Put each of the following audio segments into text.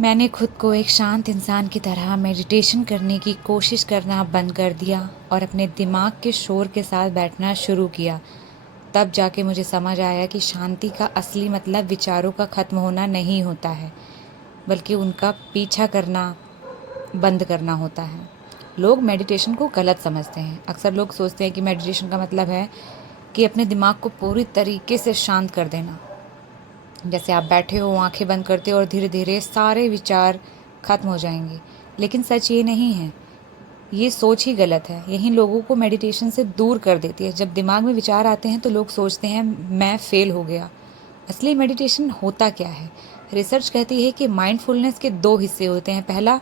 मैंने खुद को एक शांत इंसान की तरह मेडिटेशन करने की कोशिश करना बंद कर दिया और अपने दिमाग के शोर के साथ बैठना शुरू किया। तब जाके मुझे समझ आया कि शांति का असली मतलब विचारों का ख़त्म होना नहीं होता है, बल्कि उनका पीछा करना बंद करना होता है। लोग मेडिटेशन को गलत समझते हैं। अक्सर लोग सोचते हैं कि मेडिटेशन का मतलब है कि अपने दिमाग को पूरी तरीके से शांत कर देना। जैसे आप बैठे हो, आंखें बंद करते हो और धीरे धीरे सारे विचार खत्म हो जाएंगे। लेकिन सच ये नहीं है। ये सोच ही गलत है। यही लोगों को मेडिटेशन से दूर कर देती है। जब दिमाग में विचार आते हैं तो लोग सोचते हैं मैं फेल हो गया। असली मेडिटेशन होता क्या है? रिसर्च कहती है कि माइंडफुलनेस के दो हिस्से होते हैं। पहला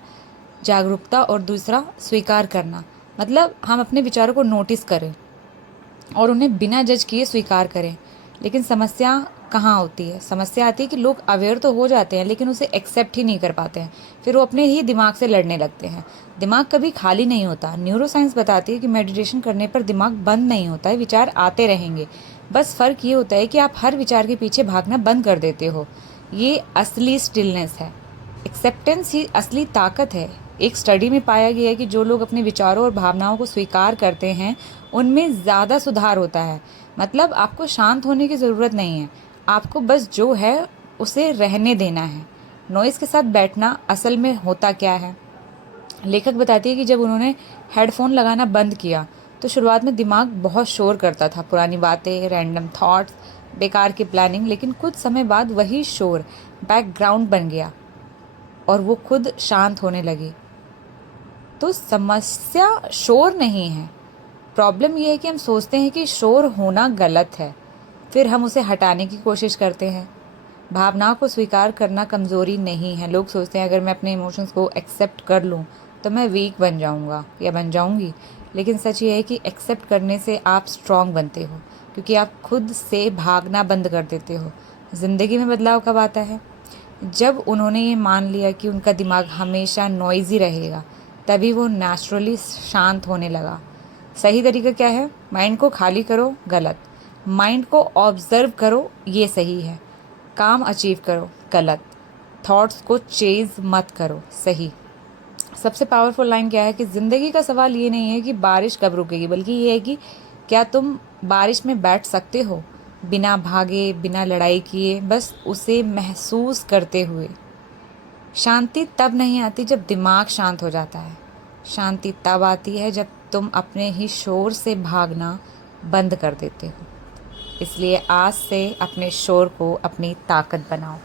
जागरूकता और दूसरा स्वीकार करना। मतलब हम अपने विचारों को नोटिस करें और उन्हें बिना जज किए स्वीकार करें। लेकिन समस्या कहाँ होती है? समस्या आती है कि लोग अवेयर तो हो जाते हैं लेकिन उसे एक्सेप्ट ही नहीं कर पाते हैं। फिर वो अपने ही दिमाग से लड़ने लगते हैं। दिमाग कभी खाली नहीं होता। न्यूरोसाइंस बताती है कि मेडिटेशन करने पर दिमाग बंद नहीं होता है, विचार आते रहेंगे। बस फ़र्क ये होता है कि आप हर विचार के पीछे भागना बंद कर देते हो। ये असली स्टिलनेस है। एक्सेप्टेंस ही असली ताकत है। एक स्टडी में पाया गया है कि जो लोग अपने विचारों और भावनाओं को स्वीकार करते हैं उनमें ज़्यादा सुधार होता है। मतलब आपको शांत होने की ज़रूरत नहीं है, आपको बस जो है उसे रहने देना है। नॉइज़ के साथ बैठना असल में होता क्या है? लेखक बताती है कि जब उन्होंने हेडफोन लगाना बंद किया तो शुरुआत में दिमाग बहुत शोर करता था, पुरानी बातें, रैंडम थॉट्स, बेकार की प्लानिंग। लेकिन कुछ समय बाद वही शोर बैकग्राउंड बन गया और वो खुद शांत होने लगी। तो समस्या शोर नहीं है। प्रॉब्लम ये है कि हम सोचते हैं कि शोर होना गलत है, फिर हम उसे हटाने की कोशिश करते हैं। भावनाओं को स्वीकार करना कमज़ोरी नहीं है। लोग सोचते हैं अगर मैं अपने इमोशंस को एक्सेप्ट कर लूँ तो मैं वीक बन जाऊँगा या बन जाऊँगी। लेकिन सच ये है कि एक्सेप्ट करने से आप स्ट्रॉन्ग बनते हो, क्योंकि आप खुद से भागना बंद कर देते हो। ज़िंदगी में बदलाव कब आता है? जब उन्होंने ये मान लिया कि उनका दिमाग हमेशा नॉइज़ी रहेगा, तभी वो नेचुरली शांत होने लगा। सही तरीका क्या है? माइंड को खाली करो, गलत। माइंड को ऑब्जर्व करो, ये सही है। काम अचीव करो, गलत। थॉट्स को चेज़ मत करो, सही। सबसे पावरफुल लाइन क्या है कि ज़िंदगी का सवाल ये नहीं है कि बारिश कब रुकेगी, बल्कि ये है कि क्या तुम बारिश में बैठ सकते हो, बिना भागे, बिना लड़ाई किए, बस उसे महसूस करते हुए। शांति तब नहीं आती जब दिमाग शांत हो जाता है। शांति तब आती है जब तुम अपने ही शोर से भागना बंद कर देते हो। इसलिए आज से अपने शोर को अपनी ताकत बनाओ।